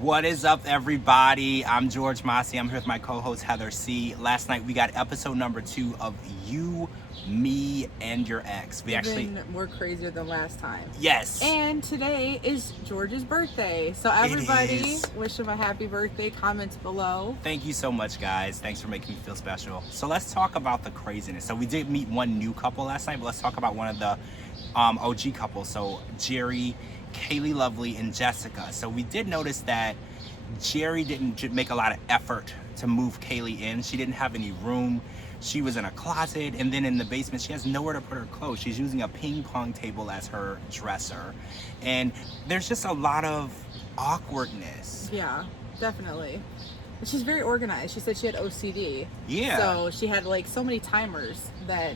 What is up, everybody? I'm George Mossey. I'm here with my co-host Heather C. Last night we got episode number 2 of You, Me, and Your Ex. We actually Even more crazier than last time. Yes. And today is George's birthday. So everybody wish him a happy birthday. Comments below. Thank you so much, guys. Thanks for making me feel special. So let's talk about the craziness. So we did meet one new couple last night, but let's talk about one of the OG couples. So Jerry, Kaylie Lovely, and Jessica. So we did notice that Jerry didn't make a lot of effort to move Kaylie in. She didn't have any room. She was in a closet, and then in the basement she has nowhere to put her clothes. She's using a ping pong table as her dresser, and there's just a lot of awkwardness. Yeah, definitely. And she's very organized. She said she had OCD. Yeah. So she had like so many timers that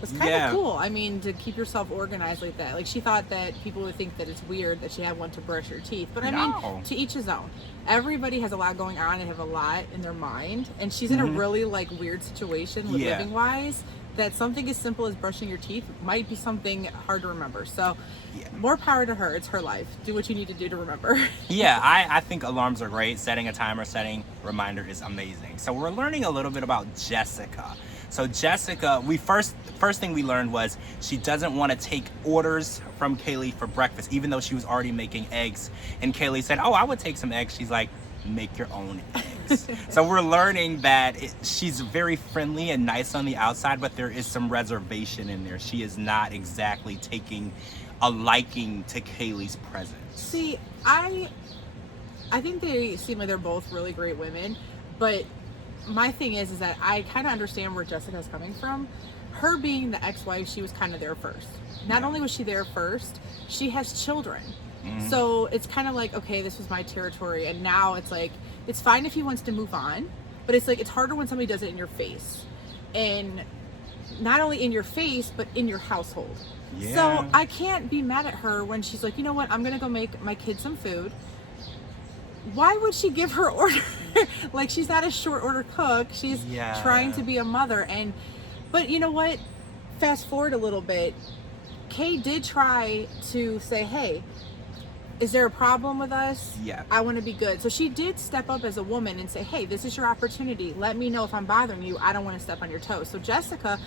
was kind of cool. I mean, to keep yourself organized like that. Like, she thought that people would think that it's weird that she had one to brush her teeth. But I mean, to each his own. Everybody has a lot going on and have a lot in their mind. And she's in a really like weird situation living wise, that something as simple as brushing your teeth might be something hard to remember. So more power to her. It's her life. Do what you need to do to remember. Yeah, I think alarms are great. Setting a timer, setting reminder is amazing. So we're learning a little bit about Jessica. So Jessica, first thing we learned was she doesn't want to take orders from Kaylie for breakfast, even though she was already making eggs. And Kaylie said, "Oh, I would take some eggs." She's like, "Make your own eggs." So we're learning that she's very friendly and nice on the outside, but there is some reservation in there. She is not exactly taking a liking to Kaylie's presence. See, I think they seem like they're both really great women, but my thing is that I kind of understand where Jessica's coming from. Her being the ex-wife, she was kind of there first. Not only was she there first, she has children. So it's kind of like, okay, this was my territory, and now it's like, it's fine if he wants to move on, but it's like, it's harder when somebody does it in your face. And not only in your face, but in your household. Yeah. So I can't be mad at her when she's like, you know what, I'm gonna go make my kids some food. Why would she give her order? Like, she's not a short order cook. She's trying to be a mother. But you know what? Fast forward a little bit. Kay did try to say, hey, is there a problem with us? Yeah. I want to be good. So she did step up as a woman and say, hey, this is your opportunity. Let me know if I'm bothering you. I don't want to step on your toes. So Jessica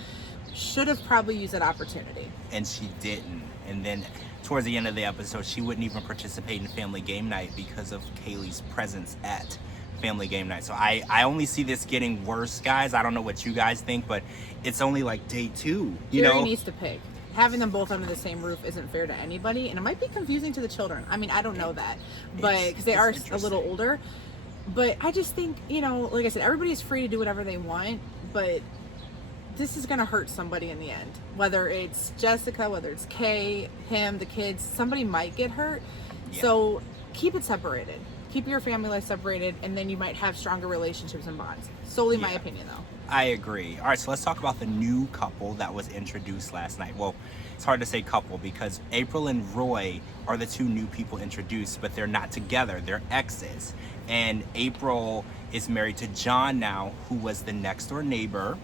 should have probably used that opportunity. And she didn't. And then towards the end of the episode, she wouldn't even participate in family game night because of Kaylie's presence at family game night. So I only see this getting worse, guys. I don't know what you guys think, but it's only like day 2. Jerry needs to pick. Having them both under the same roof isn't fair to anybody, and it might be confusing to the children. I mean, I don't know that, but because they are a little older. But I just think, like I said, everybody's free to do whatever they want, but this is going to hurt somebody in the end. Whether it's Jessica, whether it's Kay, him, the kids, somebody might get hurt. Yeah. So keep it separated. Keep your family life separated, and then you might have stronger relationships and bonds. Solely my opinion, though. I agree. All right, so let's talk about the new couple that was introduced last night. Well, it's hard to say couple because April and Roy are the 2 new people introduced, but they're not together. They're exes. And April is married to John now, who was the next door neighbor.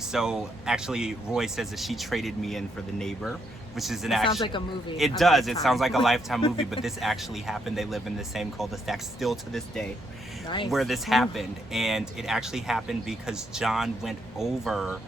So actually Roy says that she traded me in for the neighbor, which is sounds like a movie. It does. It sounds like a Lifetime movie, but this actually happened. They live in the same cul-de-sac still to this day. Nice. Where this happened. And it actually happened because John went over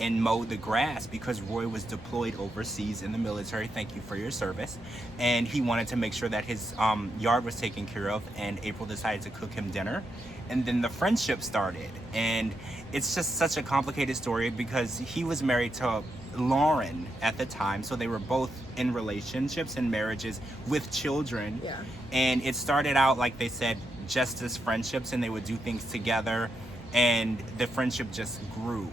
and mowed the grass because Roy was deployed overseas in the military. Thank you for your service. And he wanted to make sure that his yard was taken care of, and April decided to cook him dinner. And then the friendship started. And it's just such a complicated story because he was married to Lauren at the time, so they were both in relationships and marriages with children. Yeah. And it started out, like they said, just as friendships, and they would do things together, and the friendship just grew.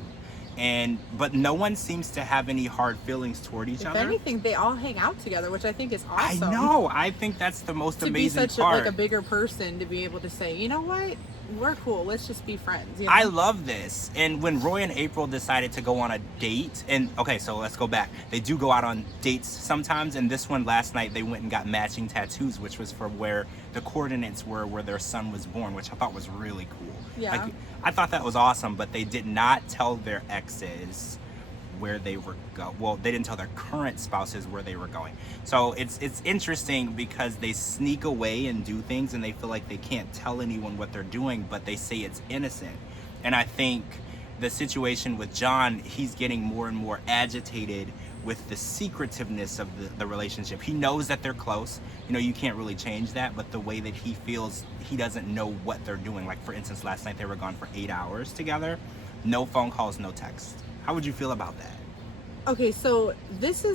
But no one seems to have any hard feelings toward each other. If anything, they all hang out together, which I think is awesome. I know. I think that's the most amazing part. To be such a bigger person, to be able to say, you know what, we're cool. Let's just be friends. I love this. And when Roy and April decided to go on a date, and okay, so let's go back. They do go out on dates sometimes, and this one last night they went and got matching tattoos, which was for where the coordinates were where their son was born, which I thought was really cool. Yeah. I thought that was awesome, but they did not tell their exes where they were well, they didn't tell their current spouses where they were going. So it's interesting because they sneak away and do things and they feel like they can't tell anyone what they're doing, but they say it's innocent. And I think the situation with John, he's getting more and more agitated with the secretiveness of the relationship. He knows that they're close. You know, you can't really change that, but the way that he feels, he doesn't know what they're doing. Like, for instance, last night they were gone for 8 hours together. No phone calls, no text. How would you feel about that? Okay, so this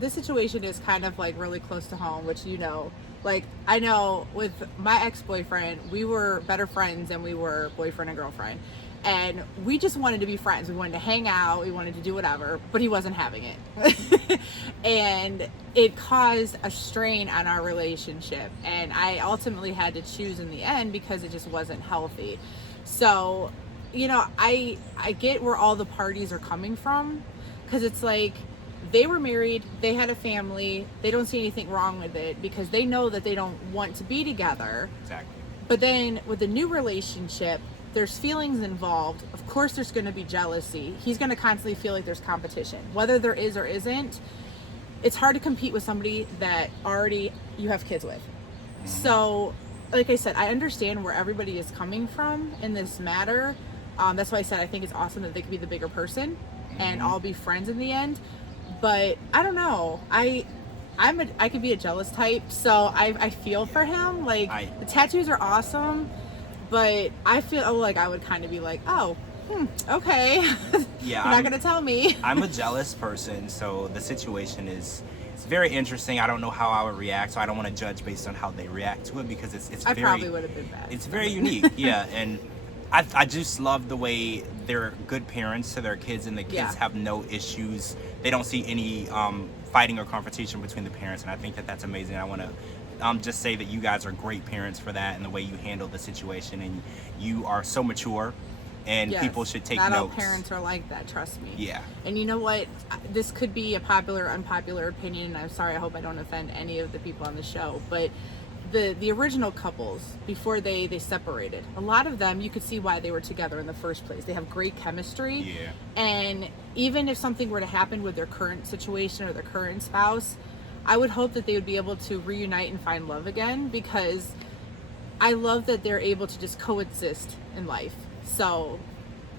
situation is kind of like really close to home, which, you know, like, I know with my ex-boyfriend, we were better friends than we were boyfriend and girlfriend. And we just wanted to be friends. We wanted to hang out. We wanted to do whatever, but he wasn't having it. And it caused a strain on our relationship. And I ultimately had to choose in the end because it just wasn't healthy. So, you know, I get where all the parties are coming from, because it's like they were married, they had a family, they don't see anything wrong with it because they know that they don't want to be together. Exactly. But then with the new relationship, there's feelings involved. Of course there's going to be jealousy. He's going to constantly feel like there's competition. Whether there is or isn't, it's hard to compete with somebody that already you have kids with. Mm-hmm. So, like I said, I understand where everybody is coming from in this matter. That's why I said I think it's awesome that they could be the bigger person and all be friends in the end. But I don't know. I could be a jealous type, so I feel for him. Like, the tattoos are awesome. But I feel like I would kind of be like, oh, okay. Yeah, You're not going to tell me. I'm a jealous person, so the situation it's very interesting. I don't know how I would react, so I don't want to judge based on how they react to it because it's I very... probably would have been bad. It's very unique, yeah. And I just love the way they're good parents to their kids, and the kids have no issues. They don't see any fighting or confrontation between the parents, and I think that that's amazing. I want to just say that you guys are great parents for that, and the way you handle the situation, and you are so mature, and people should take notes. Not all parents are like that, trust me. Yeah. And you know what? This could be a popular, unpopular opinion, and I'm sorry, I hope I don't offend any of the people on the show, but the original couples, before they separated, a lot of them, you could see why they were together in the first place. They have great chemistry. Yeah. And even if something were to happen with their current situation or their current spouse, I would hope that they would be able to reunite and find love again, because I love that they're able to just coexist in life. So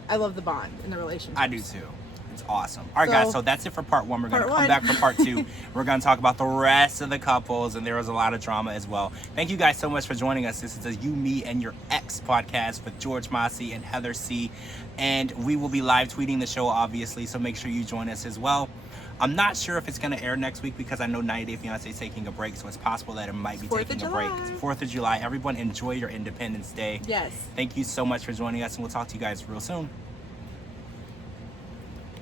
I love the bond in the relationship. I do too. It's awesome. All right, guys, so that's it for part one. We're going to come back for part two. We're going to talk about the rest of the couples, and there was a lot of drama as well. Thank you guys so much for joining us. This is the You, Me, and Your Ex podcast with George Mossey and Heather C. And we will be live tweeting the show, obviously, so make sure you join us as well. I'm not sure if it's going to air next week because I know 90 Day Fiancé is taking a break, so it's possible that it might be taking a break. It's 4th of July. Everyone enjoy your Independence Day. Yes. Thank you so much for joining us, and we'll talk to you guys real soon.